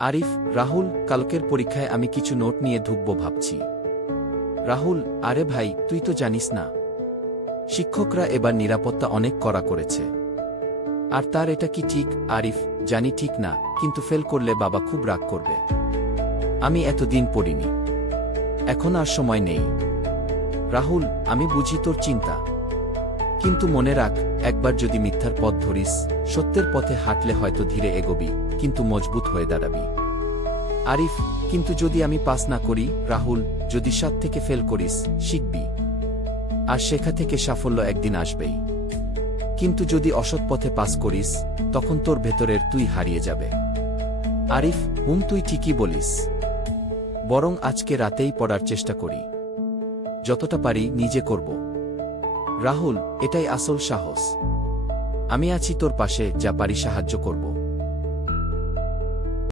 আরিফ, রাহুল, কালকের পরীক্ষায় আমি কিছু নোট নিয়ে ঢুকব ভাবছি। রাহুল, আরে ভাই, তুই তো জানিস না, শিক্ষকরা এবার নিরাপত্তা অনেক কড়া করেছে। আর তার এটা কি ঠিক? আরিফ, জানি ঠিক না, কিন্তু ফেল করলে বাবা খুব রাগ করবে। আমি এতদিন পড়িনি, এখন আর সময় নেই। রাহুল, আমি বুঝি তোর চিন্তা, কিন্তু মনে রাখ, একবার যদি মিথ্যার পথ ধরিস, সত্যের পথে হাঁটলে হয়তো ধীরে এগোবি, কিন্তু মজবুত হয়ে দাঁড়াবি। আরিফ, কিন্তু যদি আমি পাস না করি? রাহুল, যদি 7 থেকে ফেল করিস, শিখবি, আর শেখা থেকে সাফল্য একদিন আসবেই। কিন্তু যদি অসৎ পথে পাস করিস, তখন তোর ভেতরের তুই হারিয়ে যাবে। আরিফ, তুই ঠিকই বলিস, বরং আজকে রাতেই পড়ার চেষ্টা করি, যতটা পারি নিজে করব। রাহুল, এটাই আসল সাহস। আমি আছি তোর পাশে, যা পারি সাহায্য করব।